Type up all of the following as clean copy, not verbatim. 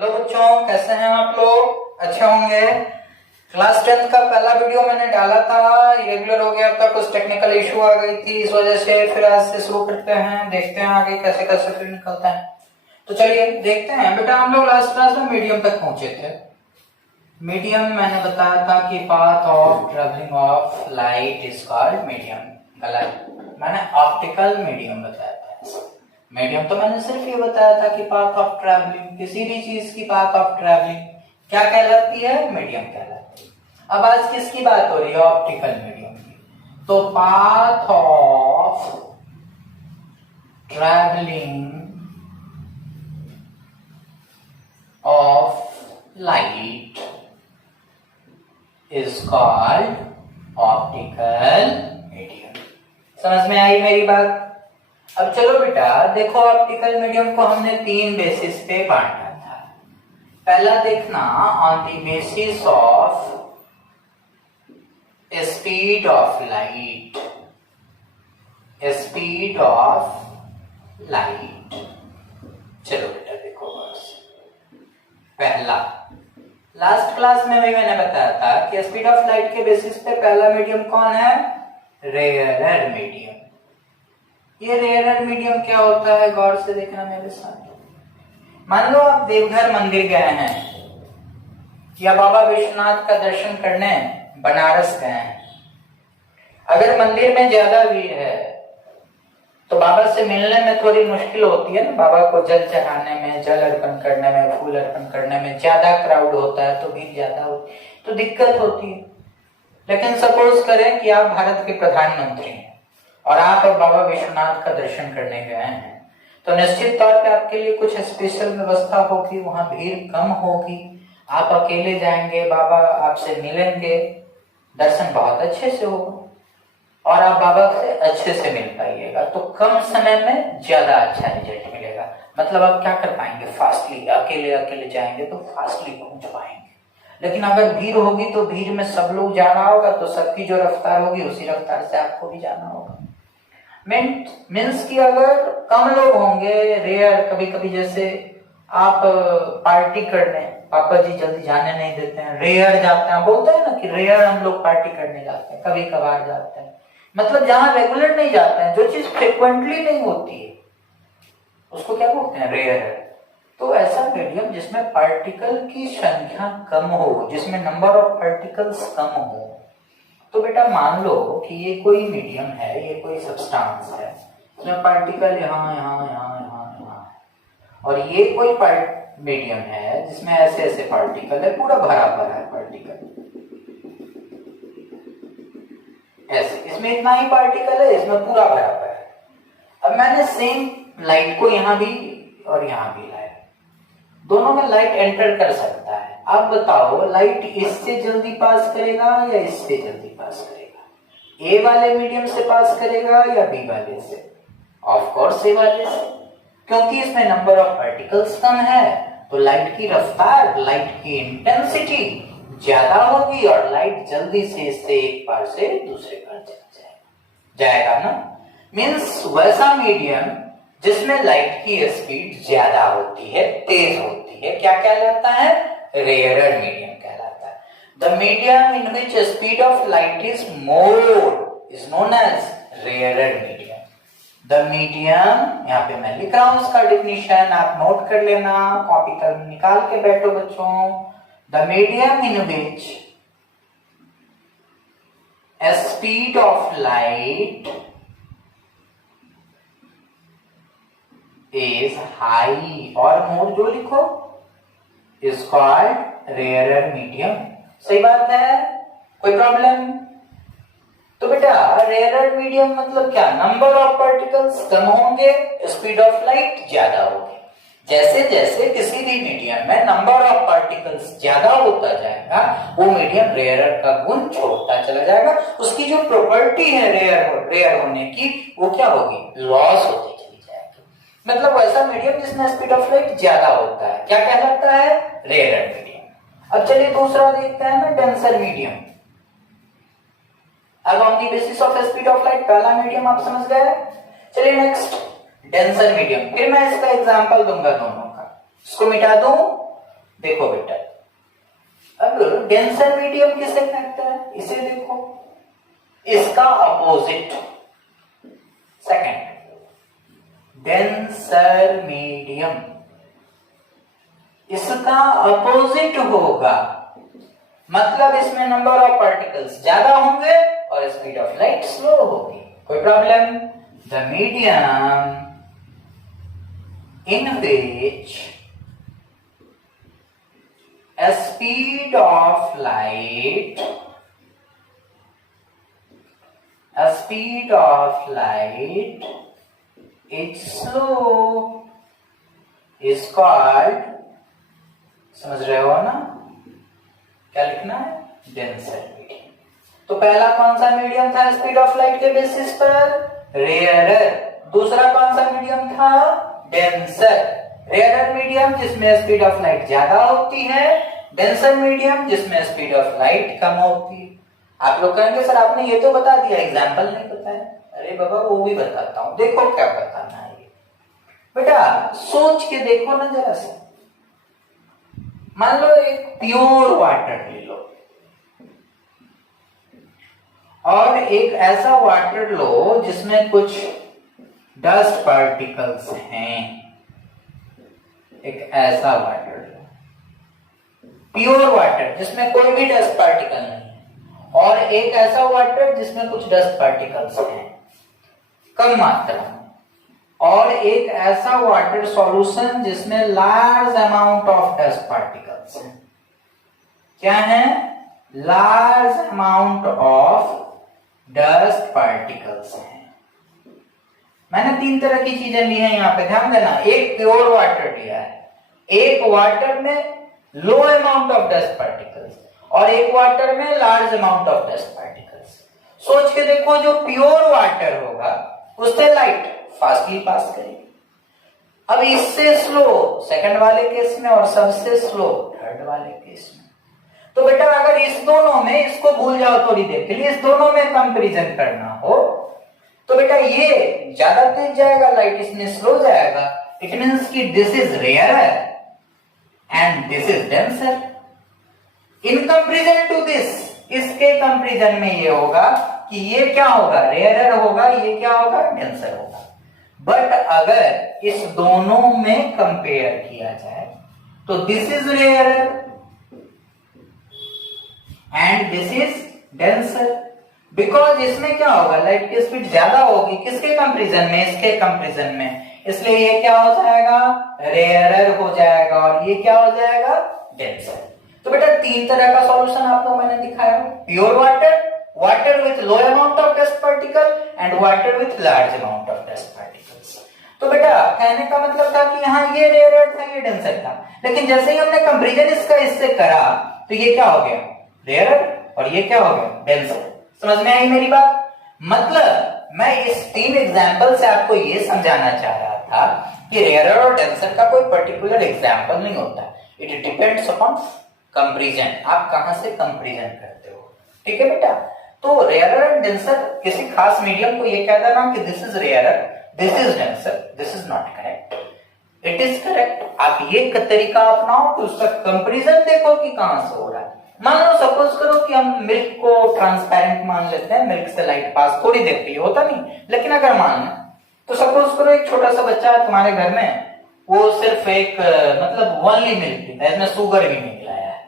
Hello बच्चों, कैसे हैं आप लोग? अच्छे होंगे। क्लास 10 का पहला वीडियो मैंने डाला था, रेगुलर हो गया था, कुछ टेक्निकल इशू आ गई थी, इस वजह से फिर आज से शुरू करते हैं, देखते हैं आगे कैसे कैसे फिर निकलता है। तो चलिए देखते हैं। बेटा हम लोग लास्ट क्लास में मीडियम तक पहुंचे थे। मीडियम मैंने बताया था कि path of travelling of light is called medium. गलत, मैंने ऑप्टिकल मीडियम बताया था। मीडियम तो मैंने सिर्फ ये बताया था कि पाथ ऑफ ट्रैवलिंग, किसी भी चीज की पाथ ऑफ ट्रैवलिंग क्या कहलाती है? मीडियम कहलाती है। अब आज किसकी बात हो रही है? ऑप्टिकल मीडियम की। तो path of travelling of light is called optical medium. समझ में आई मेरी बात? अब चलो बेटा देखो, ऑप्टिकल मीडियम को हमने तीन बेसिस पे बांटा था। पहला देखना, on the basis of speed of light. Speed of light. चलो बेटा देखो, बस पहला लास्ट क्लास में भी मैंने बताया था कि स्पीड ऑफ लाइट के बेसिस पे पहला मीडियम कौन है? Rarer medium. ये रेयरर मीडियम क्या होता है, गौर से देखना मेरे साथ। मान लो आप देवघर मंदिर गए हैं या बाबा विश्वनाथ का दर्शन करने बनारस गए हैं। अगर मंदिर में ज्यादा भीड़ है तो बाबा से मिलने में थोड़ी मुश्किल होती है ना। बाबा को जल चढ़ाने में, जल अर्पण करने में, फूल अर्पण करने में ज्यादा क्राउड होता है, तो भीड़ ज्यादा होती है, तो दिक्कत होती है। लेकिन सपोज करें कि आप भारत के प्रधानमंत्री हैं और आप अब बाबा विश्वनाथ का दर्शन करने गए हैं, तो निश्चित तौर पे आपके लिए कुछ स्पेशल व्यवस्था होगी, वहां भीड़ कम होगी, आप अकेले जाएंगे, बाबा आपसे मिलेंगे, दर्शन बहुत अच्छे से होगा और आप बाबा से अच्छे से मिल पाइएगा, तो कम समय में ज्यादा अच्छा रिजल्ट मिलेगा। मतलब आप क्या कर पाएंगे? फास्टली, अकेले अकेले जाएंगे तो फास्टली पहुंच पाएंगे। लेकिन अगर भीड़ होगी तो भीड़ में सब लोग जाना होगा, तो सबकी जो रफ्तार होगी उसी रफ्तार से आपको भी जाना होगा। मीन्स कि अगर कम लोग होंगे, रेयर, कभी कभी जैसे आप पार्टी करने, पापा जी जल्दी जाने नहीं देते हैं, रेयर जाते हैं, बोलते हैं ना कि रेयर हम लोग पार्टी करने जाते हैं, कभी कभार जाते हैं। मतलब जहां रेगुलर नहीं जाते हैं, जो चीज फ्रिक्वेंटली नहीं होती है उसको क्या बोलते हैं? रेयर। तो ऐसा मीडियम जिसमें पार्टिकल की संख्या कम हो, जिसमें नंबर ऑफ पार्टिकल्स कम हो। तो बेटा मान लो कि ये कोई मीडियम है, ये कोई सब्सटेंस है, इसमें पार्टिकल यहाँ यहाँ यहाँ यहाँ यहाँ है, और ये कोई मीडियम है जिसमें ऐसे ऐसे पार्टिकल है, पूरा भरा भरा है पार्टिकल ऐसे, इसमें इतना ही पार्टिकल है, इसमें पूरा भरा भरा है। अब मैंने सेम लाइट को यहाँ भी और यहाँ भी लाया, दोनों में लाइट एंटर कर सकता है। आप बताओ लाइट इससे जल्दी पास करेगा या इससे जल्दी पास करेगा? ए वाले मीडियम से पास करेगा या बी वाले से? ऑफ कोर्स ए वाले से, क्योंकि इसमें नंबर ऑफ पार्टिकल्स कम है, तो लाइट की रफ्तार, लाइट की इंटेंसिटी ज्यादा होगी और लाइट जल्दी से इससे एक पार से दूसरे पार जाएगा ना। मीन्स वैसा मीडियम जिसमें लाइट की स्पीड ज्यादा होती है, तेज होती है, क्या कहलाता है? रेयरर मीडियम कहलाता है। The medium in which speed of light is more is known as rarer medium. The medium, यहाँ पे मैं लिख रहा हूं इसका डिफिनीशन, आप नोट कर लेना, कॉपी कर निकाल के बैठो बच्चों। The medium in which speed of light is high और मोर जो लिखो is called rarer medium। सही बात है? कोई प्रॉब्लम? तो बेटा रेयरर मीडियम मतलब क्या? नंबर ऑफ पार्टिकल्स कम होंगे, स्पीड ऑफ लाइट ज्यादा होगी। जैसे जैसे किसी भी मीडियम में नंबर ऑफ पार्टिकल्स ज्यादा होता जाएगा, वो मीडियम रेयरर का गुण छोड़ता चला जाएगा। उसकी जो प्रॉपर्टी है रेयर होने की, वो क्या होगी? लॉस होती। मतलब वैसा मीडियम जिसमें स्पीड ऑफ लाइट ज्यादा होता है, क्या कहलाता है? Rarer medium. अब चलिए दूसरा देखते हैं ना, डेंसर मीडियम। अब on the basis of speed of light पहला मीडियम आप समझ गए। चलिए नेक्स्ट, डेंसर मीडियम। फिर मैं इसका एग्जांपल दूंगा दोनों का, इसको मिटा दूं देखो बेटा, अब डेंसर मीडियम किसे कहते हैं, इसे देखो, इसका अपोजिट सेकंड, डेंसर मीडियम, इसका अपोजिट होगा, मतलब इसमें नंबर ऑफ पार्टिकल्स ज्यादा होंगे और स्पीड ऑफ लाइट स्लो होगी। कोई problem? The medium in which speed of light is slow is called, समझ रहे हो ना, क्या लिखना है, डेंसर मीडियम। तो पहला कौन सा मीडियम था स्पीड ऑफ लाइट के बेसिस पर, रेयरर। दूसरा कौन सा मीडियम था, डेंसर। रेयरर मीडियम जिसमें स्पीड ऑफ लाइट ज्यादा होती है, डेंसर मीडियम जिसमें स्पीड ऑफ लाइट कम होती है। आप लोग कहेंगे सर आपने ये तो बता दिया, एग्जाम्पल नहीं बताया। अरे बाबा वो भी बताता हूं, देखो क्या बताना है ये। बेटा सोच के देखो ना जरा सा, मान लो एक प्योर वाटर ले लो और एक ऐसा वाटर लो जिसमें कुछ डस्ट पार्टिकल्स हैं। एक ऐसा वाटर लो, प्योर वाटर जिसमें कोई भी डस्ट पार्टिकल नहीं है, और एक ऐसा वाटर जिसमें कुछ डस्ट पार्टिकल्स हैं कम मात्रा में, और एक ऐसा वाटर सॉल्यूशन जिसमें large amount of dust particles हैं। क्या है? Large amount of dust particles हैं। मैंने 3 तरह की चीजें ली हैं यहाँ पे, ध्यान देना। एक प्योर वाटर लिया है, एक वाटर में लो अमाउंट ऑफ डस्ट पार्टिकल्स, और एक वाटर में large amount of dust particles. सोच के देखो, जो प्योर वाटर होगा उससे लाइट फास्टली पास करेगी। अब इससे स्लो सेकंड वाले केस में और सबसे स्लो थर्ड वाले केस में। तो बेटा अगर इस दोनों में, इसको भूल जाओ थोड़ी देर के लिए, इस दोनों में कंपैरिजन करना हो तो बेटा ये ज्यादा तेज जाएगा लाइट, इसमें स्लो जाएगा। इट मींस कि this is rarer and this is denser. In comparison to this, इसके कंपैरिजन में ये होगा कि ये क्या होगा, रेयरर होगा, ये क्या होगा, डेंसर होगा। बट अगर इस दोनों में कंपेयर किया जाए तो this is rarer and this is denser, because इसमें क्या होगा, लाइट की स्पीड ज्यादा होगी। किसके कंपैरिजन में, इसके कंपैरिजन में, इसलिए ये क्या हो जाएगा, रेयरर हो जाएगा, और ये क्या हो जाएगा, डेंसर। तो बेटा 3 तरह का सॉल्यूशन आपको मैंने दिखाया, pure water, water with low amount of dust particle and water with large amount of dust particles. तो बेटा कहने का मतलब था कि यहाँ ये रेयरर था, ये डेंसर था, लेकिन जैसे ही हमने कंपैरिजन इसका इससे करा तो ये क्या हो गया, रेयरर, और ये क्या हो गया, डेंसर। समझ में आई मेरी बात? मतलब मैं इस 3 एग्जाम्पल से आपको ये समझाना चाह रहा था कि रेयरर और डेंसर का कोई पर्टिकुलर एग्जाम्पल नहीं होता, इट डिपेंड्स अपॉन कंपैरिजन, आप कहां से कंपैरिजन करते हो। ठीक है बेटा? तो रेयरर एंड डेंसर, किसी खास मीडियम को ये कह देना कि this is rarer, this is denser, this is not correct, it is correct. आप ये तरीका अपनाओ कि उसका कंपैरिजन देखो कि कहां से हो रहा है। मान लो सपोज करो कि हम मिल्क को ट्रांसपेरेंट मान लेते हैं, मिल्क से लाइट पास थोड़ी देखती है, होता नहीं, लेकिन अगर मान लें तो सपोज करो एक छोटा सा बच्चा है तुम्हारे घर में, वो सिर्फ एक मतलब ओनली मिल्क पीता है, इसमें शुगर भी नहीं मिलाया है,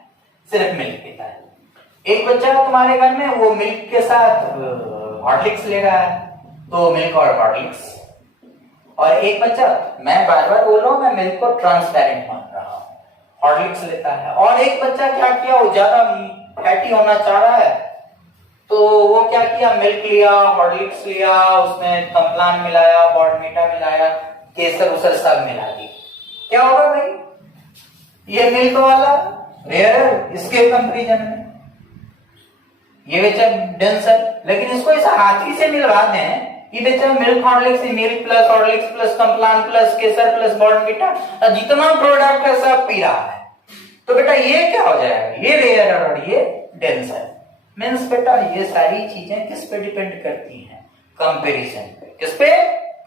सिर्फ मिल्क पीता है। एक बच्चा है तुम्हारे घर में, वो मिल्क के साथ हॉर्लिक्स ले रहा है, तो मिल्क और हॉर्लिक्स। और एक बच्चा, मैं बार बार बोल रहा हूं, मैं मिल्क को ट्रांसपेरेंट मान रहा हूं, हॉर्लिक्स लेता है। और एक बच्चा क्या किया, वो ज्यादा फैटी होना चाह रहा है, तो वो क्या किया, मिल्क लिया, हॉर्लिक्स लिया, उसमें कम्प्लान मिलाया, बॉर्नवीटा मिलाया, केसर उसर सब मिला दी। क्या होगा भाई, ये मिल्क वाला रेयरर, इसके कंपैरिजन में ये बेचा डेंसर। लेकिन इसको इस हाथी से मिलवा दें, ये बेचा milk Horlicks, milk plus Horlicks plus Complan plus केसर प्लस बॉर्नवीटा, जितना प्रोडक्ट है सब पी रहा है, तो बेटा ये क्या हो जाएगा, ये रेयरर और ये डेंसर। मींस बेटा ये सारी चीजें किस पे डिपेंड करती हैं, कंपैरिजन पे। किस पे,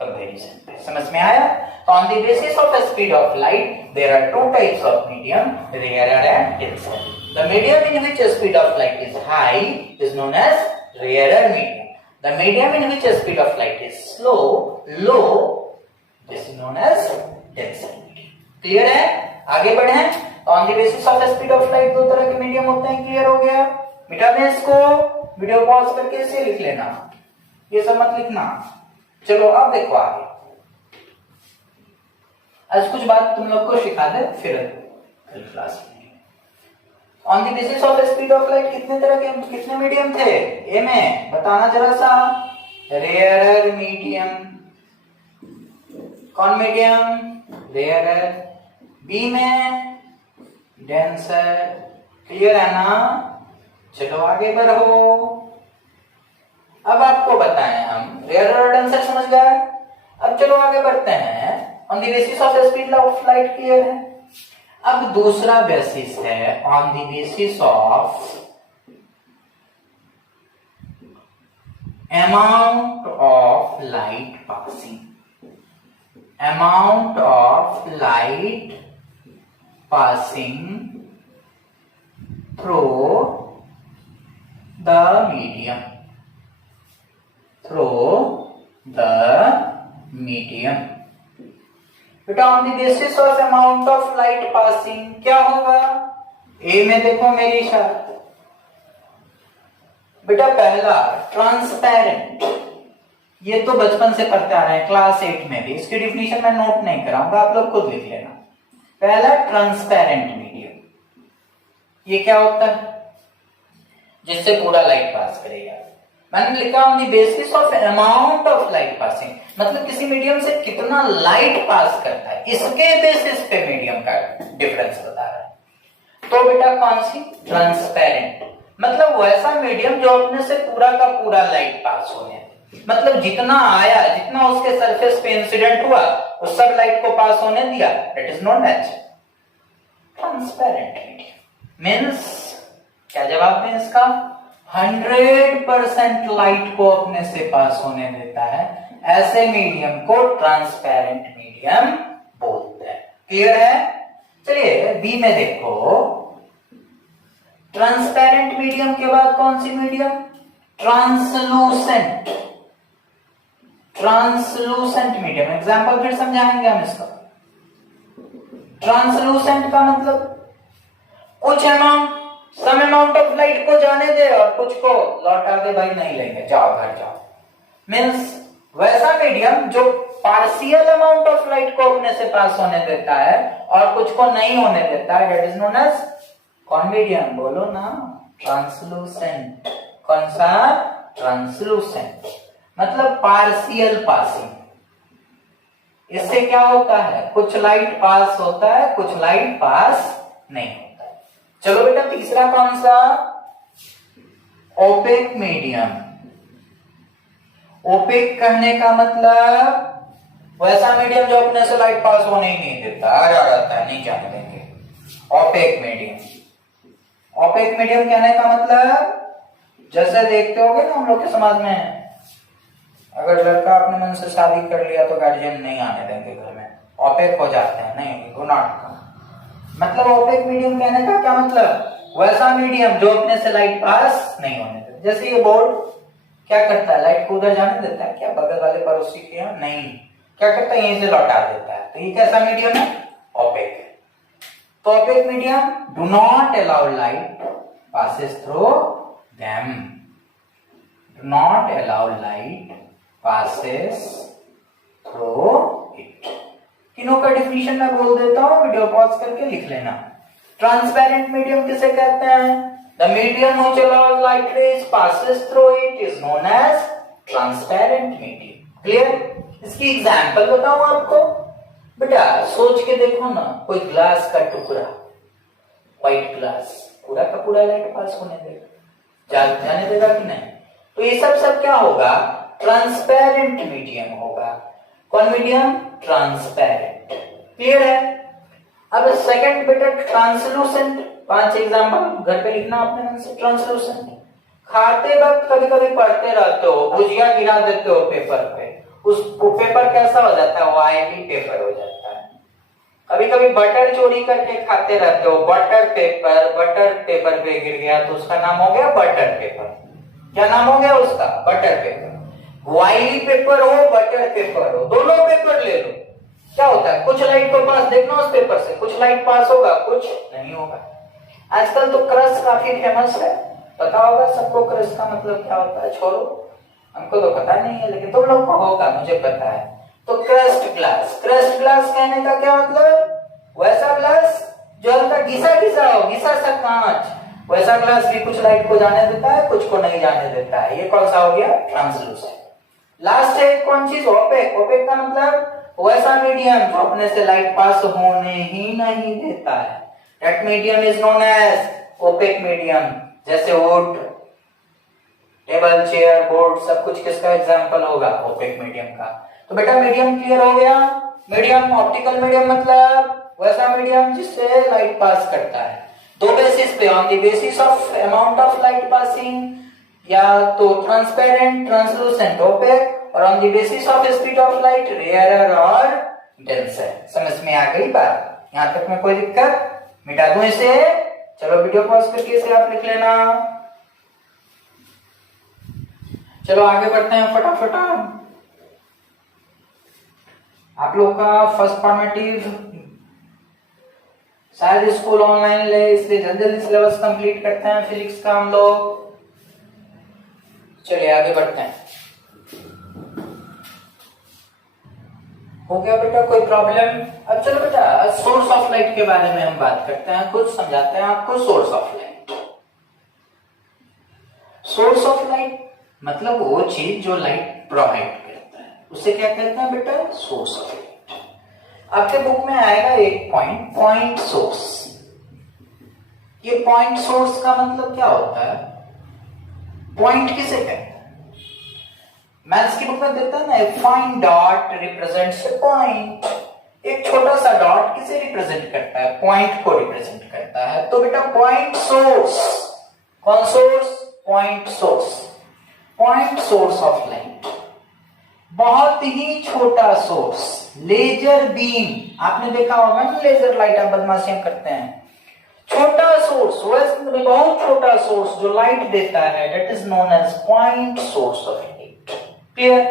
कंपैरिजन पे। समझ में आया? तो on the basis of speed of light there are two types of medium, rarer and denser. The medium in which speed of light is high is known as rarer medium. The medium in which speed of light is slow, low, this is known as denser medium. Clear है? आगे बढ़े। On the basis of speed of light दो तरह के medium होते हैं। Clear हो गया? मिटा दें इसको, वीडियो पॉज करके इसे लिख लेना, ये सब मत लिखना। चलो अब देखो आगे, आज कुछ बात तुम लोग को सिखा दे, फिर कल क्लास में। On the basis of speed of light कितने तरह के, कितने मीडियम थे? ए में बताना जरा सा। रेयरर मीडियम, कौन मीडियम? रेयरर। बी में डेंसर। क्लियर है ना? चलो आगे बढ़ो। अब आपको बताएं हम, रेयरर और डेंसर समझ गए। अब चलो आगे बढ़ते हैं। On the basis of speed of light clear है। अब दूसरा बेसिस है on the basis of amount of light passing. Amount of light passing through the medium, through the medium. बेटा on the basis of amount of light passing क्या होगा? ए में देखो मेरी शर्त। बेटा पहला ट्रांसपेरेंट, ये तो बचपन से पढ़ते आ रहे हैं क्लास 8 में भी, इसकी डिफिनीशन मैं नोट नहीं कराऊंगा, आप लोग खुद लिख लेना। पहला ट्रांसपेरेंट मीडियम, ये क्या होता है? जिससे पूरा लाइट पास करेगा। मैंने लिखा on the basis of amount of light passing, मतलब किसी मीडियम से कितना लाइट पास करता है, इसके बेसिस पे मीडियम का डिफरेंस बता रहा है। तो बेटा कौन सी? ट्रांसपेरेंट, मतलब वैसा मीडियम जो अपने से पूरा का पूरा लाइट पास होने, मतलब जितना आया, जितना उसके सरफेस पे इंसिडेंट हुआ, उस सब लाइट को पास होने दिया, that is known as transparent medium. Means क्या जवाब है इसका? 100% लाइट को अपने से पास होने देता है, ऐसे मीडियम को ट्रांसपेरेंट मीडियम बोलते हैं। क्लियर है? चलिए बी में देखो, ट्रांसपेरेंट मीडियम के बाद कौन सी medium? Translucent. Translucent medium, example फिर समझाएंगे हम इसका। ट्रांसलूसेंट का मतलब कुछ amount, some amount of light को जाने दे और कुछ को लौटा के भाई नहीं लेंगे, जाओ घर जाओ। मींस वैसा मीडियम जो पार्शियल अमाउंट ऑफ लाइट को अपने से पास होने देता है और कुछ को नहीं होने देता है, दैट इज नोन एज कौन मीडियम? बोलो ना, ट्रांसलूसेंट। कौन सा? ट्रांसलूसेंट, मतलब पार्शियल पासिंग। इससे क्या होता है? कुछ लाइट पास होता है, कुछ लाइट पास नहीं होता है। चलो बेटा तीसरा कौन सा? OPEC medium. ओपेक कहने का मतलब वैसा मीडियम जो अपने से लाइट पास होने ही नहीं देता, आ जाता है, नहीं जाने देंगे। OPEC medium. ओपेक मीडियम कहने का मतलब जैसे देखते होगे ना हम लोग के समाज में, अगर लड़का अपने मन से शादी कर लिया तो गार्जियन नहीं आने देंगे घर में, ओपेक हो जाते हैं, नहीं गुनाह। मतलब ओपेक मीडियम कहने का क्या मतलब? वैसा मीडियम जो अपने से लाइट पास नहीं होने देता। जैसे ये बोर्ड क्या करता है? लाइट को उधर जाने देता है क्या? बगल वाले पड़ोसी के यहाँ नहीं, क्या करता है? यहीं से लौटा देता है। तो ये कैसा मीडियम है? ओपेक। तो opaque medium do not allow light passes through them. Do not allow light passes through it. तीनों का डिफिनीशन मैं बोल देता हूं, वीडियो पॉज करके लिख लेना। ट्रांसपेरेंट मीडियम किसे कहते हैं? The medium which allows light rays passes through it is known as transparent medium. Clear? इसकी एग्जांपल बताऊं आपको? बेटा सोच के देखो ना, कोई ग्लास का टुकड़ा, व्हाइट ग्लास, पूरा का पूरा लाइट पास होने देगा, जाने देगा कि नहीं? तो ये सब क्या होगा? ट्रांसपेरेंट मीडियम होगा। कौन मीडियम? ट्रांसपेरेंट। क्लियर है? अब सेकंड बेटा ट्रांसलूसेंट। 5 एग्जांपल घर पे लिखना अपने मन से। ट्रांसलूसेंट, खाते वक्त कभी कभी पढ़ते रहते हो, भुजिया गिरा देते हो पेपर पे, उस पेपर कैसा हो जाता है, ऑयली पेपर हो जाता है। कभी कभी बटर चोरी करके खाते रहते हो, बटर पेपर पे गिर गया तो उसका नाम हो गया बटर पेपर। क्या नाम हो गया उसका, बटर पेपर। ऑयली पेपर हो, बटर पेपर हो, दोनों पेपर ले लो, क्या होता है, कुछ लाइट को पास देखना उस पेपर से, कुछ लाइट पास होगा, कुछ नहीं होगा। आजकल तो क्रस्ट काफी फेमस है, पता होगा सबको क्रस्ट का मतलब क्या होता है, छोड़ो हमको तो पता नहीं है, लेकिन तुम लोग को होगा, मुझे पता है। तो क्रस्ट ग्लास कहने का क्या मतलब, वैसा ग्लास जो हल्का घिसा घिसा हो, घिसा सा कांच, वैसा ग्लास भी कुछ लाइट को जाने देता है, कुछ को नहीं जाने देता है। ये कौन सा हो गया, ट्रांसलूसेंट। लास्ट है कौन चीज, ओपेक। ओपेक का मतलब वैसा मीडियम जो अपने से लाइट पास होने ही नहीं देता है। That medium is known as opaque medium. जैसे वुड, टेबल, चेयर, बोर्ड, सब कुछ किसका एग्जांपल होगा, ओपेक मीडियम का। तो बेटा मीडियम क्लियर हो गया। मीडियम, ऑप्टिकल मीडियम मतलब वैसा मीडियम जिससे लाइट पास करता है। दो बेसिस पे, on the basis of amount of light passing, या तो ट्रांसपेरेंट, ट्रांसलूसेंट, ओपेक, और on the basis of speed of light, rarer और डेंसर। समझ में आ गई बात, यहां तक में कोई दिक्कत, मिटा दूं इसे। चलो वीडियो पॉज करके इसे आप लिख लेना। चलो आगे बढ़ते हैं फटाफट। आप लोग का फर्स्ट फॉर्मेटिव शायद स्कूल ऑनलाइन ले, इसलिए जल्दी जल्दी सिलेबस कंप्लीट करते हैं फिजिक्स का हम लोग। चलिए आगे बढ़ते हैं। हो गया बेटा, कोई प्रॉब्लम? अब चलो बेटा सोर्स ऑफ लाइट के बारे में हम बात करते हैं, कुछ समझाते हैं आपको। Source of light, source of light मतलब वो चीज जो लाइट प्रोवाइड करता है, उसे क्या कहते हैं बेटा, सोर्स ऑफ लाइट। आपके बुक में आएगा एक पॉइंट, पॉइंट सोर्स। ये पॉइंट सोर्स का मतलब क्या होता है, पॉइंट किसे कहते हैं? मैथ्स की बुक में देता है ना, a fine dot represents A point. एक छोटा सा डॉट किसे रिप्रेजेंट करता है, पॉइंट को रिप्रेजेंट करता है। तो बेटा पॉइंट सोर्स, कौन source, point source, point source of light. बहुत ही छोटा सोर्स, लेजर बीम, आपने देखा होगा ना लेजर लाइट आप बदमाशियां करते हैं। छोटा सोर्स, वैसे बहुत छोटा सोर्स जो लाइट देता है, that is known as point source of light. Clear?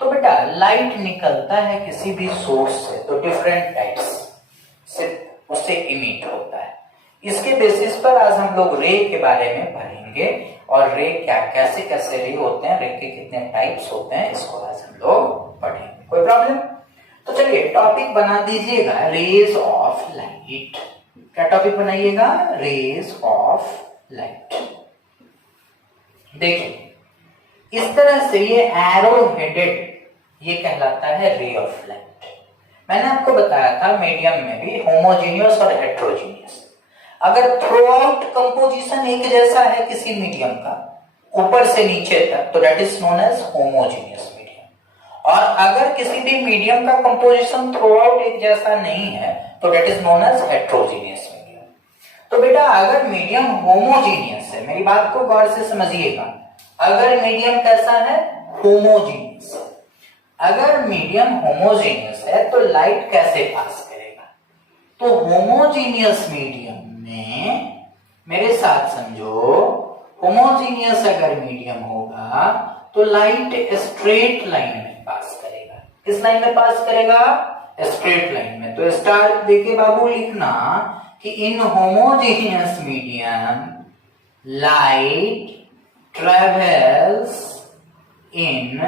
तो बेटा लाइट निकलता है किसी भी सोर्स से तो डिफरेंट टाइप्स से उससे इमिट होता है। इसके बेसिस पर आज हम लोग रे के बारे में पढ़ेंगे, और रे क्या, कैसे कैसे रे होते हैं, रे के कितने टाइप्स होते हैं, इसको आज हम लोग पढ़ेंगे। कोई प्रॉब्लम? तो चलिए टॉपिक बना दीजिएगा रेज ऑफ लाइट। क्या टॉपिक बनाइएगा, रेज ऑफ लाइट। देखिए इस तरह से ये एरो हेडेड, ये कहलाता है रे ऑफ लाइट। मैंने आपको बताया था मीडियम में भी होमोजीनियस और हेट्रोजीनियस। अगर थ्रू आउट कंपोजिशन एक जैसा है किसी मीडियम का ऊपर से नीचे तक, तो that is known as homogeneous medium. और अगर किसी भी मीडियम का कंपोजिशन थ्रू आउट एक जैसा नहीं है, तो that is known as heterogeneous medium. तो बेटा अगर मीडियम होमोजीनियस है, मेरी बात को गौर से समझिएगा, अगर मीडियम कैसा है, होमोजीनियस, अगर मीडियम होमोजीनियस है तो लाइट कैसे पास करेगा, तो होमोजीनियस मीडियम में, मेरे साथ समझो, होमोजीनियस अगर मीडियम होगा तो लाइट स्ट्रेट लाइन में पास करेगा। किस लाइन में पास करेगा, स्ट्रेट लाइन में। तो स्टार देके बाबू लिखना कि in homogeneous medium light travels in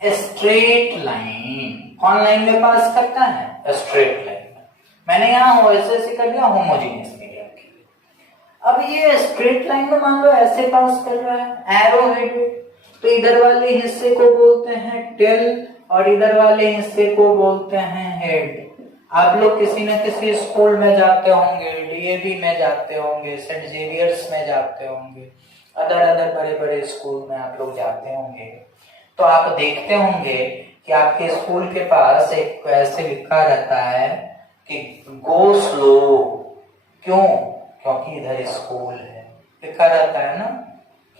a straight line। कौन लाइन में पास करता है, स्ट्रेट लाइन में। मैंने यहां ऐसे कर दिया होमोजीनियस मीडियम की। अब ये स्ट्रेट लाइन में मान लो ऐसे पास कर रहा है, एरो हेडेड, तो इधर वाले हिस्से को बोलते हैं टेल और इधर वाले हिस्से को बोलते हैं हेड। आप लोग किसी न किसी स्कूल में जाते होंगे, डीएवी में जाते होंगे, सेंट जेवियर्स में जाते होंगे, अदर बड़े बड़े स्कूल में आप लोग जाते होंगे, तो आप देखते होंगे कि आपके स्कूल के पास एक ऐसे लिखा रहता है कि गो स्लो। क्यों? क्योंकि इधर स्कूल है, लिखा रहता है ना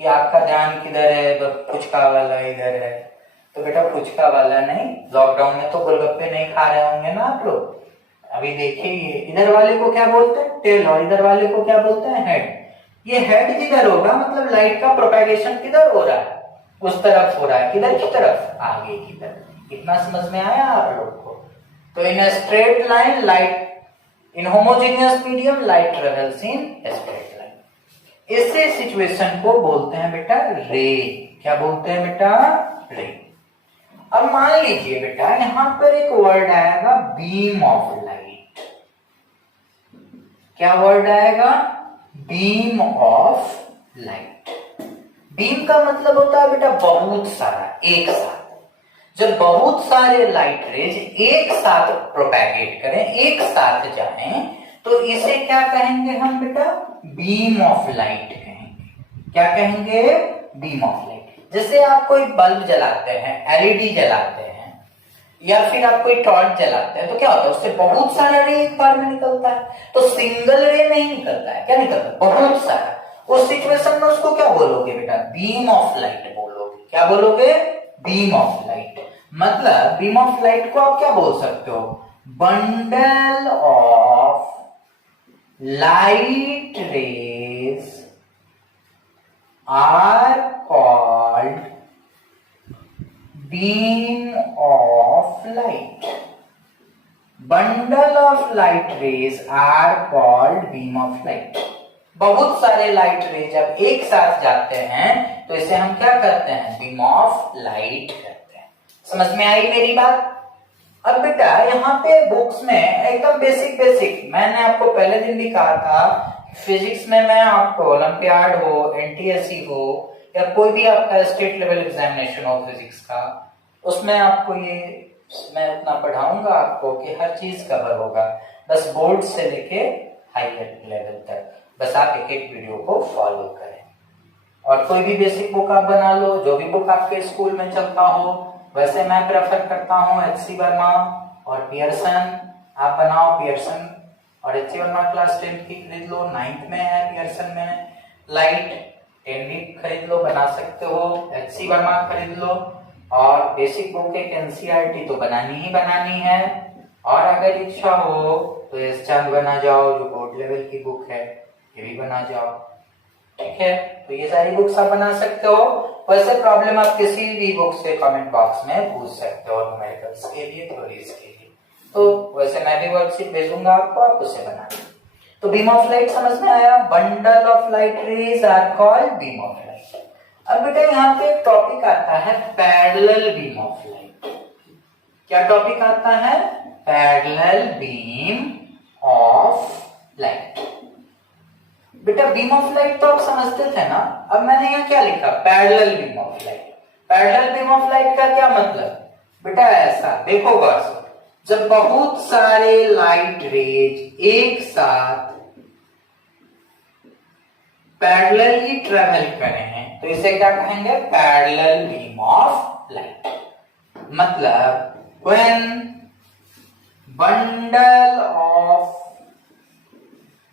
कि आपका ध्यान किधर है, पुचका वाला इधर है, तो तो बेटा फुचका वाला नहीं, लॉकडाउन में तो गोलगप्पे नहीं खा रहे होंगे ना आप लोग। अभी देखिए ये इधर वाले को क्या बोलते हैं, टेल, और इधर वाले को क्या बोलते हैं, हेड। ये हेड किधर होगा, मतलब लाइट का प्रोपेगेशन किधर हो रहा है, उस तरफ हो रहा है, किधर की तरफ, आगे की तरफ। इतना समझ में आया आप लोग को। तो in straight line light, in homogeneous medium light travels in straight line. इसे सिचुएशन को बोलते हैं बेटा रे। क्या बोलते हैं बेटा, रे। अब मान लीजिए बेटा यहां पर एक वर्ड आएगा बीम ऑफ लाइट। क्या वर्ड आएगा, बीम ऑफ लाइट। बीम का मतलब होता है बेटा बहुत सारा, एक साथ। जब बहुत सारे लाइट रेज एक साथ प्रोपैगेट करें, एक साथ जाएं, तो इसे क्या कहेंगे हम बेटा, बीम ऑफ लाइट कहेंगे। क्या कहेंगे, बीम ऑफ लाइट। जैसे आप कोई बल्ब जलाते हैं, एलईडी जलाते हैं, या फिर आप कोई टॉर्च जलाते हैं, तो क्या होता है, उससे बहुत सारा रे एक बार में निकलता है। तो सिंगल रे नहीं निकलता है, क्या निकलता है, बहुत सारा। उस सिचुएशन में उसको क्या बोलोगे बेटा, बीम ऑफ लाइट बोलोगे। क्या बोलोगे, बीम ऑफ लाइट। मतलब बीम ऑफ लाइट को आप क्या बोल सकते हो, bundle of light rays are called beam of light. Bundle of light rays are called beam of light. बहुत सारे लाइट रे जब एक साथ जाते हैं तो इसे हम क्या करते हैं, बीम ऑफ लाइट करते हैं। समझ में आई मेरी बात। अब बेटा यहाँ पे बुक्स में एकदम बेसिक बेसिक, मैंने आपको पहले दिन भी कहा था, फिजिक्स में मैं आपको ओलंपियाड हो, एनटीएससी हो, या कोई भी आपका स्टेट लेवल एग्जामिनेशन हो फिजिक्स का, उसमें आपको ये मैं उतना पढ़ाऊंगा आपको कि हर चीज कवर होगा, बस बोर्ड से लेके हायर लेवल तक। बस आप एक एक वीडियो को फॉलो करें। और कोई भी बेसिक बुक आप बना लो, जो भी बुक आपके स्कूल में चलता हो। वैसे मैं प्रेफर करता हूँ एच.सी. वर्मा और पियर्सन। आप बनाओ पियर्सन और एच.सी. वर्मा क्लास 10 की खरीद लो, 9th में है पियर्सन में लाइट, 10 भी खरीद लो, बना सकते हो। एच.सी. वर्मा खरीद लो। और बेसिक बुक एक एनसीईआरटी तो बनानी ही बनानी है। और अगर इच्छा हो तो एस चांद बना जाओ, जो बोर्ड लेवल की बुक है, ये भी बना जाओ। ठीक है, तो ये सारी बुक्स आप बना सकते हो। वैसे प्रॉब्लम आप किसी भी बुक से कमेंट बॉक्स में पूछ सकते हो, न्यूमेरिकल्स के लिए, थ्योरीज के लिए। तो वैसे मैं भी वर्कशीट भेजूंगा आपको, आप उसे बना। तो बीम ऑफ लाइट समझ में आया। Bundle of light rays are called beam of light. अब बेटा यहाँ पे एक टॉपिक आता है पैरेलल बीम ऑफ लाइट। क्या टॉपिक आता है, पैरेलल बीम ऑफ लाइट। बेटा बीम ऑफ लाइट तो आप समझते थे ना। अब मैंने यहाँ क्या लिखा, parallel beam of light. Parallel beam of light का क्या मतलब, बेटा ऐसा देखो गौर से, जब बहुत सारे लाइट रेज एक साथ पैरेलली ट्रेवल करें तो इसे क्या कहेंगे, पैरेलल बीम ऑफ लाइट। मतलब when bundle of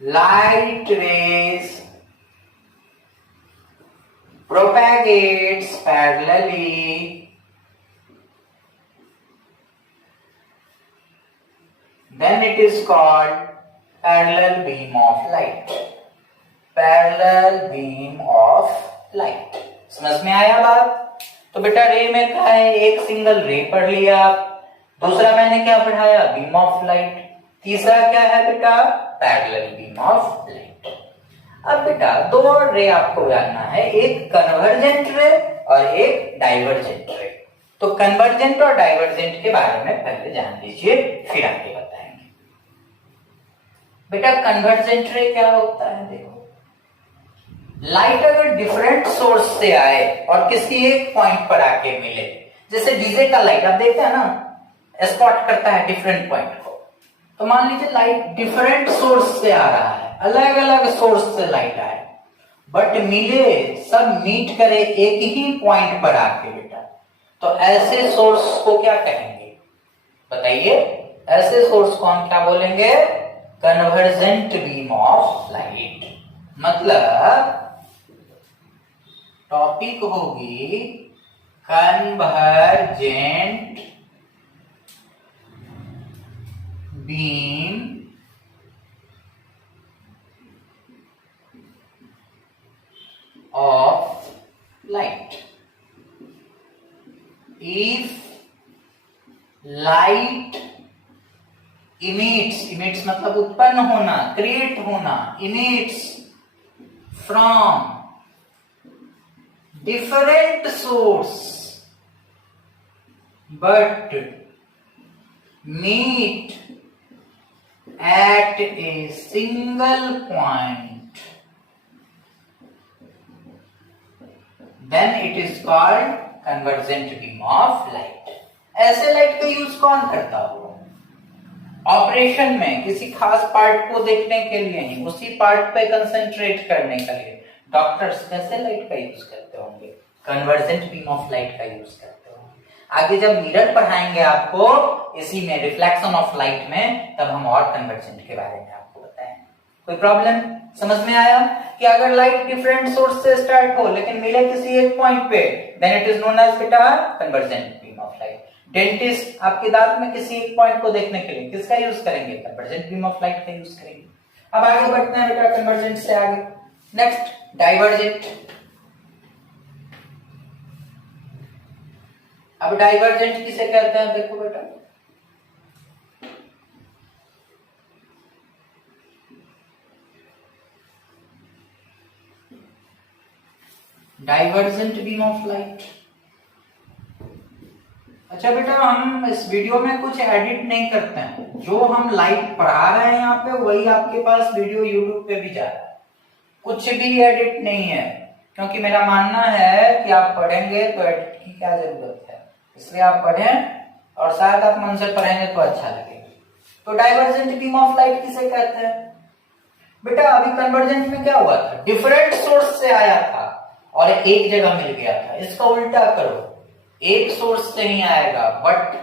light rays propagates parallelly then it is called parallel beam of light. Parallel beam of light. समझ में आया बात। तो बेटा रे में क्या है, एक सिंगल रे पढ़ लिया। दूसरा मैंने क्या पढ़ाया, बीम ऑफ लाइट। तीसरा क्या है बेटा, पैरेलल बीम ऑफ लाइट। अब बेटा दो रे आपको जानना है, एक कन्वर्जेंट रे और एक डाइवर्जेंट रे। तो कन्वर्जेंट और डाइवर्जेंट के बारे में पहले जान लीजिए, फिर आगे बताएंगे। बेटा कन्वर्जेंट रे क्या होता है, देखो लाइट अगर डिफरेंट सोर्स से आए और किसी एक पॉइंट पर आके मिले, जैसे डीजे का लाइट आप देखते हैं ना, स्पॉट करता है डिफरेंट पॉइंट को। तो मान लीजिए लाइट डिफरेंट सोर्स से आ रहा है, अलग अलग सोर्स से लाइट आए, बट मिले, सब मीट करे एक ही पॉइंट पर आके बेटा, तो ऐसे सोर्स को क्या कहेंगे बताइए। ऐसे सोर्स को हम क्या बोलेंगे, कन्वर्जेंट बीम ऑफ लाइट। मतलब टॉपिक होगी convergent beam of light. If light emits मतलब उत्पन्न होना, क्रिएट होना, emits from different source but meet at a single point, then it is called convergent beam of light. ऐसे light का use कौन करता हो? ऑपरेशन में किसी खास पार्ट को देखने के लिए नहीं, उसी पार्ट पे कंसंट्रेट करने के लिए डॉक्टर्स कैसे लाइट का यूज करते होंगे? कन्वर्जेंट बीम ऑफ लाइट का यूज करते होंगे। आगे जब मिरर पढ़ाएंगे आपको इसी में रिफ्लेक्शन ऑफ लाइट में, तब हम और कन्वर्जेंट के बारे में आपको बताएंगे। कोई प्रॉब्लम समझ में आया कि अगर लाइट डिफरेंट सोर्स से स्टार्ट हो लेकिन मिले किसी एक पॉइंट पे, then it is known as बेटा convergent beam of light. Dentist आपके दांत में किसी एक पॉइंट को देखने के लिए किसका यूज करेंगे? कन्वर्जेंट बीम ऑफ लाइट का यूज करेंगे। अब आगे बढ़ते हैं बेटा कन्वर्जेंट से आगे। Next divergent. अब डाइवर्जेंट किसे कहते हैं? देखो बेटा, डाइवर्जेंट बीम ऑफ लाइट। अच्छा बेटा, हम इस वीडियो में कुछ एडिट नहीं करते हैं, जो हम लाइट पढ़ा रहे हैं यहाँ पे वही आपके पास वीडियो यूट्यूब पे भी जा रहा है, कुछ भी एडिट नहीं है, क्योंकि मेरा मानना है कि आप पढ़ेंगे तो एडिट की क्या जरूरत है, इसलिए आप पढ़ें और शायद आप मन से पढ़ेंगे तो अच्छा लगेगा। तो डाइवर्जेंट बीम ऑफ लाइट किसे कहते हैं? बेटा अभी कन्वर्जेंट में क्या हुआ था? डिफरेंट सोर्स से आया था और एक जगह मिल गया था। इसका उल्टा करो, एक सोर्स से नहीं आएगा बट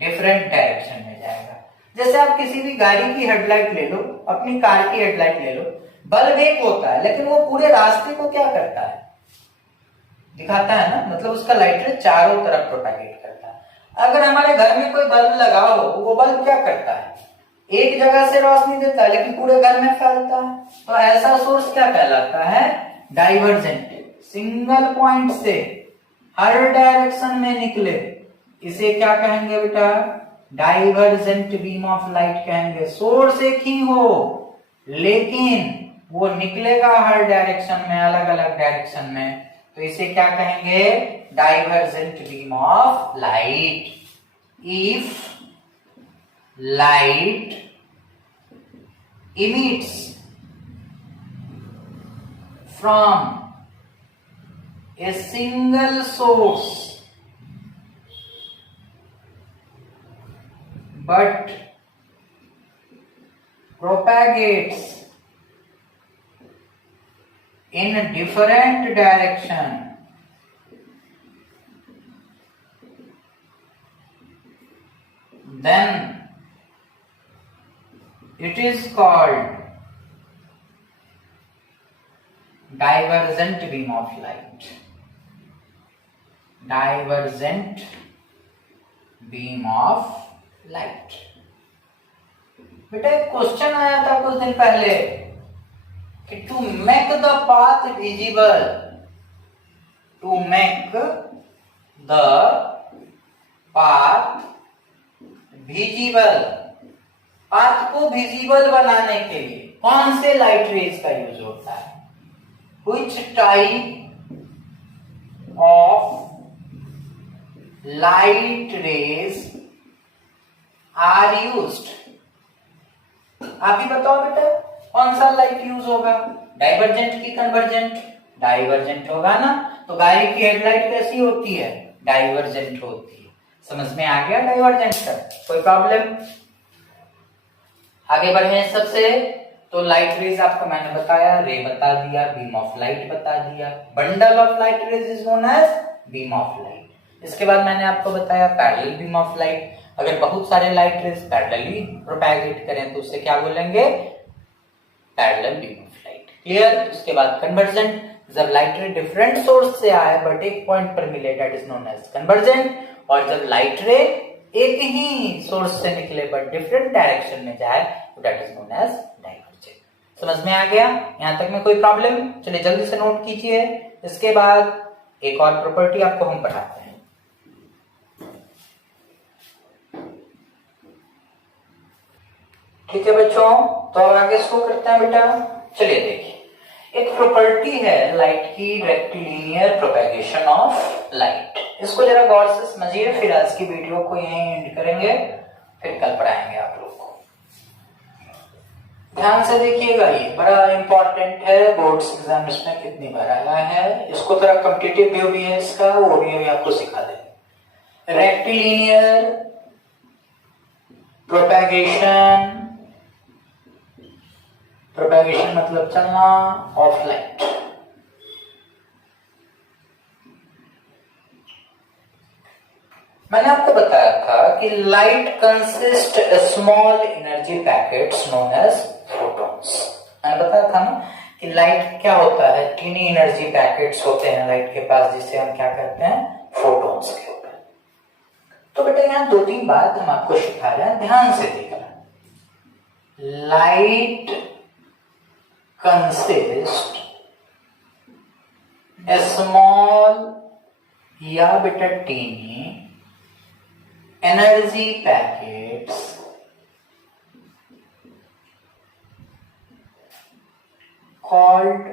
डिफरेंट डायरेक्शन में जाएगा। जैसे आप किसी भी गाड़ी की हेडलाइट ले लो, अपनी कार की हेडलाइट ले लो, बल्ब एक होता है लेकिन वो पूरे रास्ते को क्या करता है? दिखाता है ना, मतलब उसका लाइट चारों तरफ प्रोपेगेट करता है। अगर हमारे घर में कोई बल्ब लगा हो, वो बल्ब क्या करता है? एक जगह से रोशनी देता है लेकिन पूरे घर में फैलता है। तो ऐसा सोर्स क्या कहलाता है? डाइवर्जेंट। सिंगल पॉइंट से हर डायरेक्शन में निकले, इसे क्या कहेंगे बेटा? डाइवर्जेंट बीम ऑफ लाइट कहेंगे। सोर्स एक ही हो लेकिन वो निकलेगा हर डायरेक्शन में, अलग अलग डायरेक्शन में, तो इसे क्या कहेंगे? Divergent beam of light. If light emits from a single source but propagates in a different direction, then it is called divergent beam of light. Divergent beam of light. बेटा एक क्वेश्चन आया था कुछ दिन पहले कि to make the path visible, to make the path visible, path को visible बनाने के लिए कौन से लाइट रेज का यूज होता है? Which type of light rays are used? आप ही बताओ बेटा, कौन सा लाइट यूज होगा? डाइवर्जेंट की कन्वर्जेंट? डाइवर्जेंट होगा ना। तो गाड़ी की हेडलाइट कैसी होती है? डाइवर्जेंट होती है। समझ में आ गया डाइवर्जेंट का? कोई प्रॉब्लम? आगे बढ़े सबसे। तो लाइट रेज आपको मैंने बताया, रे बता दिया, बीम ऑफ लाइट बता दिया। Bundle of light rays is known as beam of light. इसके बाद मैंने आपको बताया पैरेलल बीम ऑफ लाइट। अगर बहुत सारे लाइट रेज पैरेलली प्रोपैगेट करें तो उसे क्या बोलेंगे? Parallel beam of light. Clear? उसके बाद कन्वर्जेंट। जब लाइट रे डिफरेंट सोर्स से आए बट एक पॉइंट पर मिले that is known as convergent, और जब लाइट रे एक ही सोर्स से निकले बट डिफरेंट डायरेक्शन में जाए तो that is known as divergent. समझ में आ गया? यहां तक में कोई प्रॉब्लम? चलिए जल्दी से नोट कीजिए। इसके बाद एक और प्रॉपर्टी आपको हम पढ़ाते हैं। ठीक है बच्चों, तो अब आगे इसको करते हैं बेटा। चलिए देखिए, एक प्रॉपर्टी है लाइट की, रेक्टिलिनियर प्रोपेगेशन ऑफ लाइट। इसको जरा गौर से समझिए, फिर आज की वीडियो को यहीं एंड करेंगे, फिर कल पढ़ाएंगे आप लोग को। ध्यान से देखिएगा, ये बड़ा इंपॉर्टेंट है, बोर्ड्स एग्जाम्स में कितनी बार आया है। इसको थोड़ा कॉम्पिटिटिव व्यू भी है इसका, वो भी आपको सिखा दे। रेक्टिलिनियर प्रोपेगेशन, प्रोपेगेशन मतलब चलना, ऑफ लाइट। मैंने आपको बताया था कि light consist small energy packets known as photons. मैंने बताया था ना कि लाइट क्या होता है, टीनी एनर्जी पैकेट्स होते हैं लाइट के पास, जिसे हम क्या कहते हैं, फोटॉन्स के होते हैं। तो बेटा यहाँ 2-3 बात हम आपको सिखा रहे हैं, ध्यान से देखना। लाइट consist a small या बेटा tiny energy packets called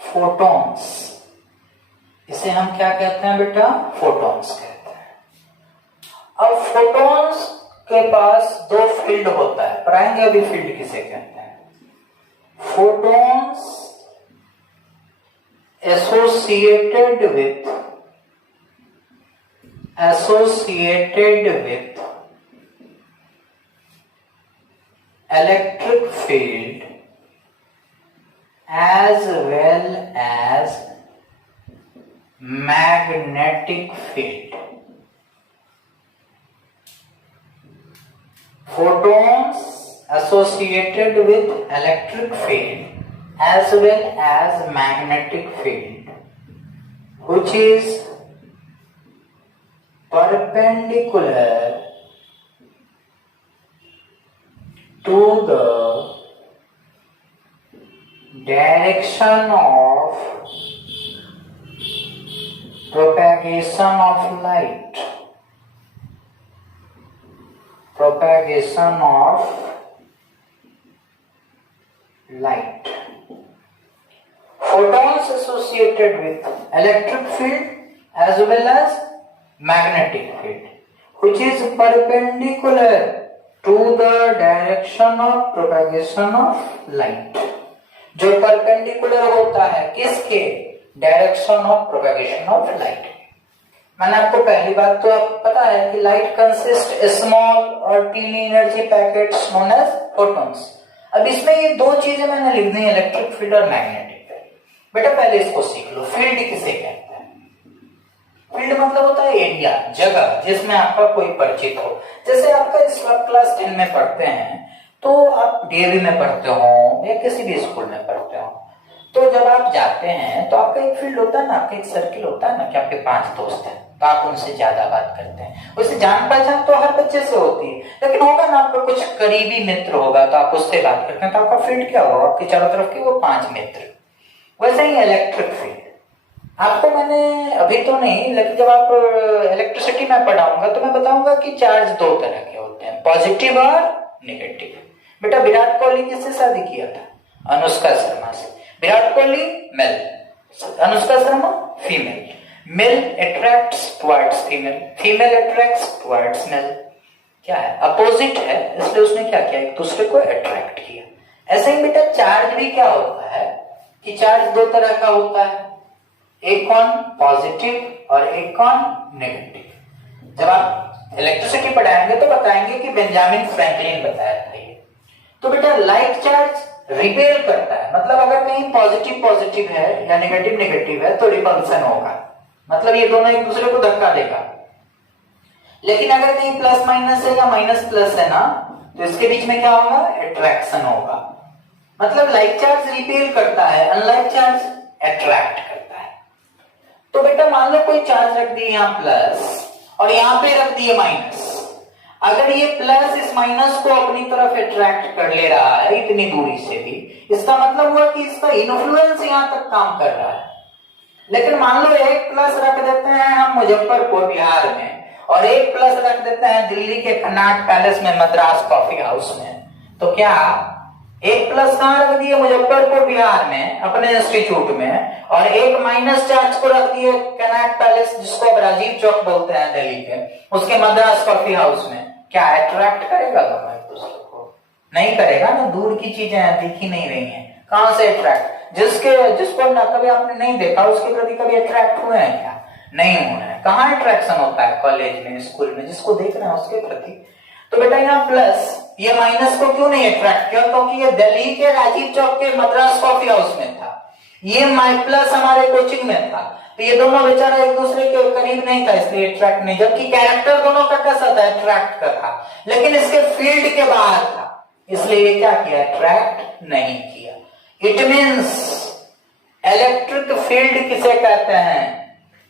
photons. इसे हम क्या कहते हैं बेटा, फोटॉन्स कहते हैं। अब फोटॉन्स के पास 2 फील्ड होता है, पढ़ाएंगे अभी फील्ड किसे कहते हैं। Photons associated with electric field as well as magnetic field. Photons associated with electric field as well as magnetic field, which is perpendicular to the direction of propagation of light. Propagation of light. Photons associated with electric field as well as magnetic field, which is perpendicular to the direction of propagation of light. जो perpendicular होता है किसके, direction of propagation of light. मैंने आपको पहली बात तो आप पता है कि लाइट कंसिस्ट स्मॉल और tiny energy packets known as photons. अब इसमें ये 2 चीजें मैंने लिख दी, इलेक्ट्रिक फील्ड और मैग्नेटिक फील्ड। बेटा पहले इसको सीख लो, फील्ड किसे कहते हैं। फील्ड मतलब होता है एरिया, जगह जिसमें आपका कोई परिचित हो। जैसे आपका इस वक्त क्लास 10 में पढ़ते हैं, तो आप डीएवी में पढ़ते हो या किसी भी स्कूल में पढ़ते हो, तो जब आप जाते हैं तो आपका एक फील्ड होता है ना, आपका एक सर्किल होता है ना, कि आपके 5 दोस्त हैं तो आप उनसे ज्यादा बात करते हैं। वैसे जान पहचान तो हर बच्चे से होती है, लेकिन होगा ना आपका कुछ करीबी मित्र होगा तो आप उससे बात करते हैं, तो आपका फील्ड क्या होगा, आपके चारों तरफ के वो 5 मित्र। वैसे ही इलेक्ट्रिक फील्ड आपको मैंने अभी तो नहीं, लेकिन जब आप इलेक्ट्रिसिटी में पढ़ाऊंगा तो मैं बताऊंगा कि चार्ज 2 तरह के होते हैं, पॉजिटिव और नेगेटिव। बेटा विराट कोहली किससे शादी किया था, अनुष्का शर्मा से। Virat Kohli male, Anushka Sharma female. Male attracts towards female, female attracts towards male. क्या है, अपोजिट है, इसलिए उसने क्या किया, एक दूसरे को अट्रैक्ट किया। ऐसे ही बेटा चार्ज भी क्या होता है कि चार्ज 2 तरह का होता है, एक कौन पॉजिटिव और एक कौन नेगेटिव। जब आप इलेक्ट्रिसिटी पढ़ाएंगे तो बताएंगे कि बेंजामिन फ्रैंकलिन बताया था ये। तो बेटा लाइट चार्ज रिपेल करता है, मतलब अगर कहीं पॉजिटिव पॉजिटिव है या नेगेटिव नेगेटिव है तो रिपल्सन होगा, मतलब ये दोनों एक दूसरे को धक्का देगा। लेकिन अगर कहीं प्लस माइनस है या माइनस प्लस है ना, तो इसके बीच में क्या होगा, अट्रैक्शन होगा। मतलब लाइट चार्ज रिपेल करता है, अनलाइट चार्ज अट्रैक्ट करता है। तो बेटा मान लो कोई चार्ज रख दिए यहाँ प्लस और यहाँ पे रख दिए माइनस। अगर ये प्लस इस माइनस को अपनी तरफ अट्रैक्ट कर ले रहा है इतनी दूरी से भी, इसका मतलब हुआ कि इसका इन्फ्लुएंस यहां तक काम कर रहा है। लेकिन मान लो एक प्लस रख देते हैं हम मुजफ्फरपुर बिहार में और एक प्लस रख देते हैं दिल्ली के कनॉट पैलेस में, मद्रास कॉफी हाउस में, तो क्या एक प्लस कहां रख दिए मुजफ्फरपुर बिहार में अपने इंस्टीट्यूट में, और एक माइनस चार्ज को रख दिए कनॉट पैलेस जिसको अब राजीव चौक बोलते हैं दिल्ली के, उसके मद्रास कॉफी हाउस में, क्या अट्रैक्ट करेगा दोनों एक दूसरे को? नहीं करेगा ना, दूर की चीजें दिख ही नहीं रही हैं, कहां से अट्रैक्ट? जिसको ना कभी आपने नहीं देखा उसके प्रति कभी अट्रैक्ट हुए हैं क्या? नहीं होना है। कहां अट्रैक्शन होता है? कॉलेज में, स्कूल में, जिसको देख रहे हैं उसके प्रति। तो बेटा यहाँ प्लस ये माइनस को क्यों नहीं अट्रैक्ट किया? क्योंकि ये दिल्ली के राजीव चौक के मद्रास कॉफी हाउस में था, ये प्लस हमारे कोचिंग में था, तो ये दोनों बेचारा एक दूसरे के करीब नहीं था, इसलिए अट्रैक्ट नहीं। जबकि कैरेक्टर दोनों का कैसा था? अट्रैक्ट का था, लेकिन इसके फील्ड के बाहर था, इसलिए ये क्या किया? अट्रैक्ट नहीं किया। इट मीन्स इलेक्ट्रिक फील्ड किसे कहते हैं?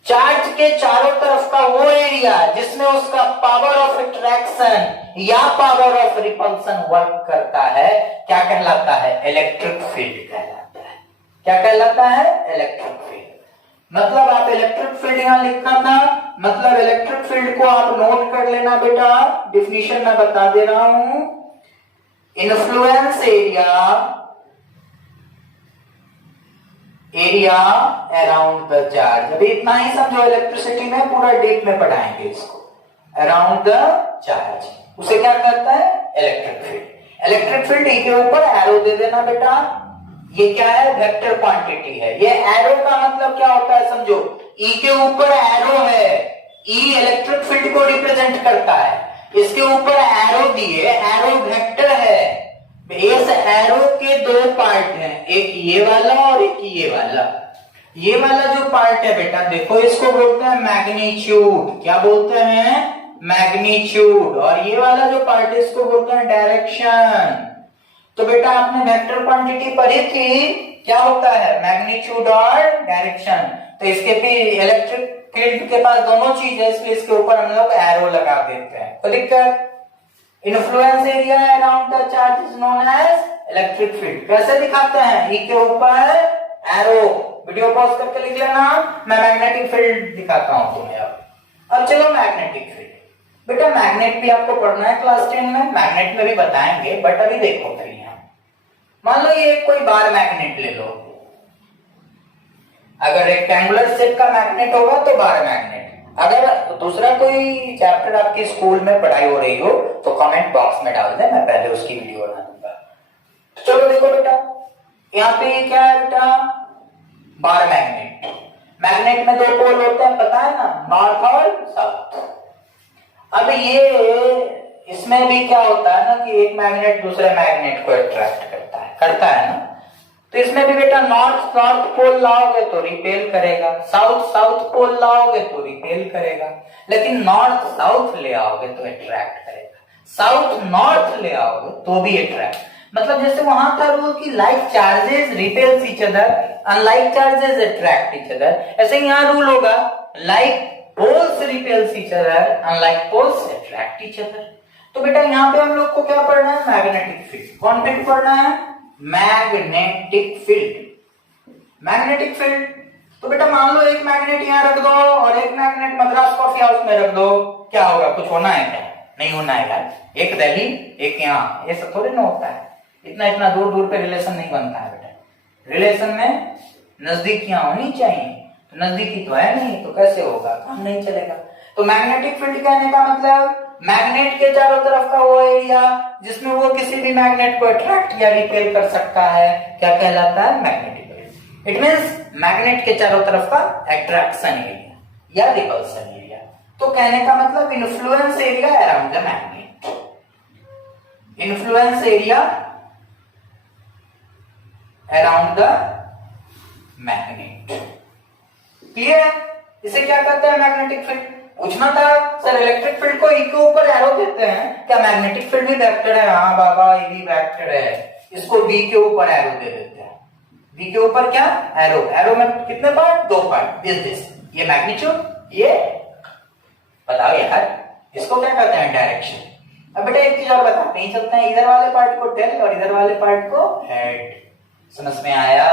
चार्ज के चारों तरफ का वो एरिया जिसमें उसका पावर ऑफ अट्रैक्शन या पावर ऑफ रिपल्सन वर्क करता है, क्या कहलाता है? इलेक्ट्रिक फील्ड कहलाता है। क्या कहलाता है? Electric field. मतलब आप इलेक्ट्रिक फील्ड यहां लिखा था, मतलब इलेक्ट्रिक फील्ड को आप नोट कर लेना बेटा, डिफिनीशन मैं बता दे रहा हूं। Influence area around the charge. अभी इतना ही समझो, इलेक्ट्रिसिटी में पूरा डीप में पढ़ाएंगे इसको। अराउंड द चार्ज उसे क्या कहता है? Electric field. Electric field E के ऊपर एरो दे देना बेटा, ये क्या है? वेक्टर क्वांटिटी है। ये एरो का मतलब क्या होता है समझो, ई के ऊपर एरो है, ई इलेक्ट्रिक फील्ड को रिप्रेजेंट करता है, इसके ऊपर एरो दिए, एरो वेक्टर है। इस एरो के दो पार्ट हैं, एक ये वाला और एक ये वाला। ये वाला जो पार्ट है बेटा देखो, इसको बोलते हैं मैग्नीट्यूड। क्या बोलते हैं? मैग्नीट्यूड। और ये वाला जो पार्ट है इसको बोलते हैं डायरेक्शन। तो बेटा आपने वेक्टर क्वांटिटी पढ़ी थी, क्या होता है? मैग्नीट्यूड और डायरेक्शन। तो इसके भी इलेक्ट्रिक फील्ड के पास दोनों चीज है, इसलिए इसके ऊपर हम लोग एरो लगा देते हैं। तो दिक्कत, influence area around the charge is known as electric field. कैसे दिखाते हैं? ई के ऊपर एरो। वीडियो पॉज करके लिख लेना, मैं मैग्नेटिक फील्ड दिखाता हूं तुम्हें। अब चलो मैग्नेटिक फील्ड। बेटा मैग्नेट भी आपको पढ़ना है क्लास 10 में, मैग्नेट में भी बताएंगे, बट अभी देखो फिर यहाँ मान लो ये कोई बार मैग्नेट ले लो। अगर रेक्टेंगुलर शेप का मैग्नेट होगा तो बार मैग्नेट। अगर दूसरा कोई चैप्टर आपके स्कूल में पढ़ाई हो रही हो तो कमेंट बॉक्स में डाल दें, मैं पहले उसकी वीडियो बना दूंगा। तो चलो देखो बेटा, यहाँ पे क्या है बेटा? Bar magnet. मैग्नेट में दो पोल होते हैं, पता है ना, नॉर्थ और साउथ। अब ये इसमें भी क्या होता है ना कि एक मैग्नेट दूसरे मैग्नेट को अट्रैक्ट करता है ना। तो इसमें भी बेटा नॉर्थ पोल लाओगे तो रिपेल करेगा, साउथ पोल लाओगे तो रिपेल करेगा, लेकिन नॉर्थ साउथ ले आओगे तो अट्रैक्ट करेगा, साउथ नॉर्थ ले आओगे तो भी अट्रैक्ट। मतलब जैसे वहां था रूल की like charges repels each other, unlike charges attract each other, ऐसे यहाँ रूल होगा like poles repels each other, unlike poles attract each other. तो बेटा यहाँ पे हम लोग को क्या पढ़ना है? Magnetic field. कौन फील्ड पढ़ना है? Magnetic field. Magnetic field. तो बेटा मान लो एक मैग्नेट यहाँ रख दो और एक मैग्नेट मद्रास कॉफी हाउस में रख दो, क्या होगा? कुछ होना है क्या? नहीं होना है यार। एक दिल्ली एक यहाँ, ये सब थोड़ी ना होता है। इतना दूर दूर पे रिलेशन नहीं बनता है बेटा। रिलेशन में नजदीकियां होनी चाहिए, तो नजदीकी तो है नहीं, तो कैसे होगा? काम नहीं चलेगा। तो मैग्नेटिक फील्ड कहने का मतलब मैग्नेट के चारों तरफ का वो एरिया जिसमें वो किसी भी मैग्नेट को अट्रैक्ट या रिपेल कर सकता है, क्या कहलाता है? Magnetic field. It means magnet के चारों तरफ का अट्रैक्शन एरिया या रिपल्सन एरिया। तो कहने का मतलब influence area around the magnet. Influence area around the magnet. Clear है? इसे क्या कहते हैं? Magnetic field. पूछना था सर इलेक्ट्रिक फील्ड को ई के ऊपर एरो देते हैं, क्या मैग्नेटिक फील्ड भी वेक्टर है? हाँ बाबा, ये भी वेक्टर है, इसको बी के ऊपर एरो दे देते हैं। बी के ऊपर क्या? एरो। एरो में कितने पार्ट? दो पार्ट। दिस ये मैग्नीट्यूड, ये बताओ यार, इसको क्या कहते हैं? डायरेक्शन। अब बेटा एक चीज और बताते हैं, चलते हैं, इधर वाले पार्ट को टेल और इधर वाले पार्ट को हेड। समझ में आया?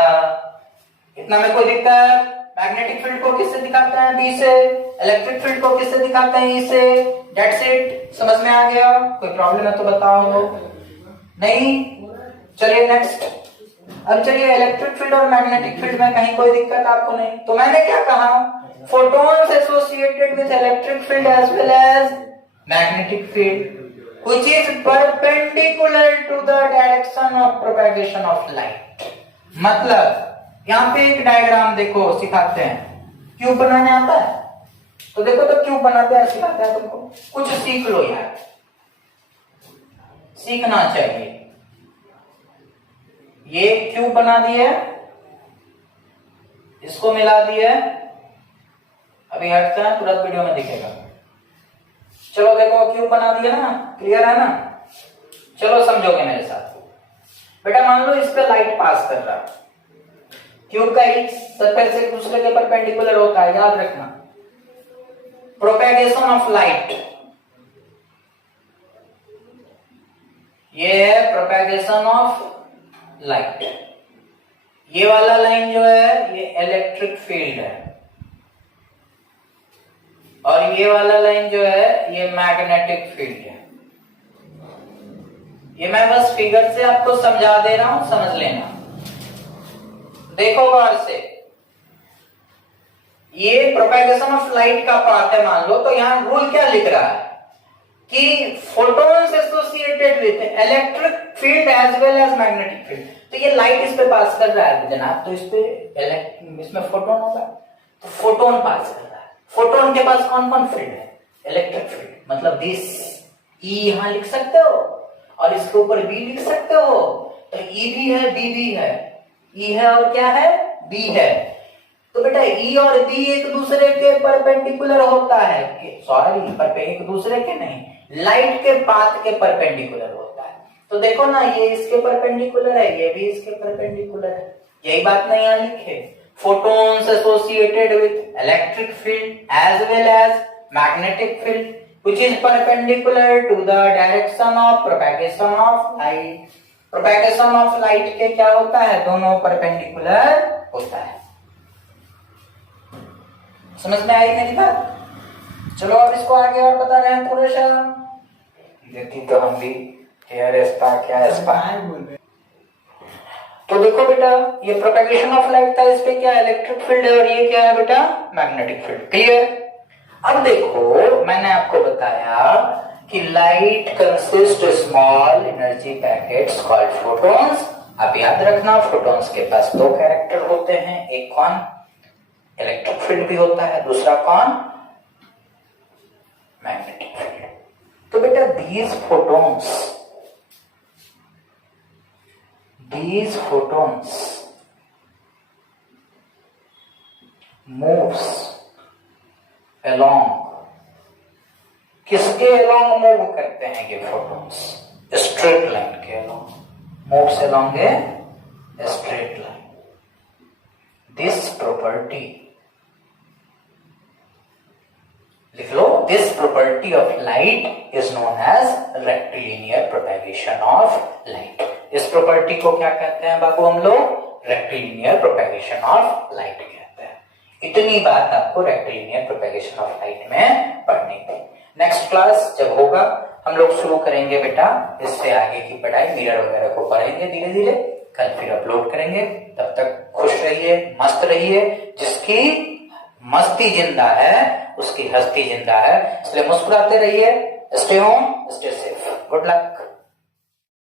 इतना में कोई दिक्कत? मैग्नेटिक फील्ड को किससे दिखाते हैं? बी से। इलेक्ट्रिक फील्ड को किससे दिखाते हैं? ई से। That's it. समझ में आ गया? कोई प्रॉब्लम है तो बताओ। नहीं? चलिए नेक्स्ट। अब चलिए इलेक्ट्रिक फील्ड और मैग्नेटिक फील्ड में कहीं कोई दिक्कत आपको नहीं? तो मैंने क्या कहा? photons associated with electric field as well as magnetic field which is perpendicular to the direction of propagation of light। मतलब यहाँ पे एक डायग्राम देखो, सिखाते हैं। क्यूब बनाने आता है? तो देखो तो क्यूब बनाते हैं, सिखाते हैं तुमको। कुछ सीख लो यार, सीखना चाहिए। ये क्यूब बना दिए, इसको मिला दिए, अभी हटते हैं, तुरंत वीडियो में दिखेगा। चलो देखो क्यूब बना दिया ना, क्लियर है ना? चलो समझोगे मेरे साथ। बेटा मान लो इस पे लाइट पास कर रहा है, क्यूब का एक सरफेस से दूसरे के परपेंडिकुलर होता है, याद रखना। प्रोपेगेशन ऑफ लाइट, ये है प्रोपेगेशन ऑफ लाइट। ये वाला लाइन जो है ये इलेक्ट्रिक फील्ड है और ये वाला लाइन जो है ये मैग्नेटिक फील्ड है। ये मैं बस फिगर से आपको समझा दे रहा हूं, समझ लेना। देखो गौर से, ये प्रोपेगेशन ऑफ लाइट का पार्ट है मान लो, तो यहां रूल क्या लिख रहा है कि photons associated with electric field as well as magnetic field. तो ये लाइट इस पे पास कर रहा है जनाब, तो इस पे इसमें फोटोन होगा, तो फोटोन पास कर रहा है। फोटोन के पास कौन कौन फील्ड है? Electric field. मतलब दिस ई यहां लिख सकते हो और इसके ऊपर बी लिख सकते हो, तो ई भी है बी भी है। ई है और क्या है? बी है। तो बेटा ई और बी एक दूसरे के परपेंडिकुलर होता है, सॉरी एक दूसरे के नहीं, लाइट के पाथ के परपेंडिकुलर होता है। तो देखो ना, ये इसके परपेंडिकुलर है, ये भी इसके परपेंडिकुलर है। यही बात ना यहाँ लिखे, photons associated with electric field as well as magnetic field which is perpendicular to the direction of propagation of light। propagation of light के क्या होता है? दोनों परपेंडिकुलर होता है। समझ में आई मेरी बात? चलो अब इसको आगे और बता रहे हैं थोड़ा सा, देखी तो हम भी क्या तो देखो बेटा, ये प्रोपेगेशन ऑफ लाइट था, इस पे क्या इलेक्ट्रिक फील्ड है और ये क्या है बेटा? Magnetic field. क्लियर? अब देखो मैंने आपको बताया कि light consist small energy packets called photons. अब याद रखना, फोटॉन्स के पास दो कैरेक्टर होते हैं, एक कौन? इलेक्ट्रिक फील्ड भी होता है, दूसरा कौन? Magnetic field. तो बेटा these photons moves along, किसके along मूव करते हैं ये photons? स्ट्रेट लाइन के along, moves along a straight line। this property, लिख लो, this property of light is known as rectilinear propagation of light। इस प्रॉपर्टी को क्या कहते हैं बाबू हम लोग? रेक्टिलिनियर प्रोपेगेशन ऑफ लाइट कहते हैं। इतनी बात आपको रेक्टिलिनियर प्रोपेगेशन ऑफ लाइट में पढ़नी थी। नेक्स्ट क्लास जब होगा हम लोग शुरू करेंगे बेटा इससे आगे की पढ़ाई, मिरर वगैरह को पढ़ेंगे धीरे धीरे, कल फिर अपलोड करेंगे। तब तक खुश रहिए, मस्त रहिए। जिसकी मस्ती जिंदा है उसकी हस्ती जिंदा है, इसलिए मुस्कुराते रहिए। Stay home, stay safe. Good luck.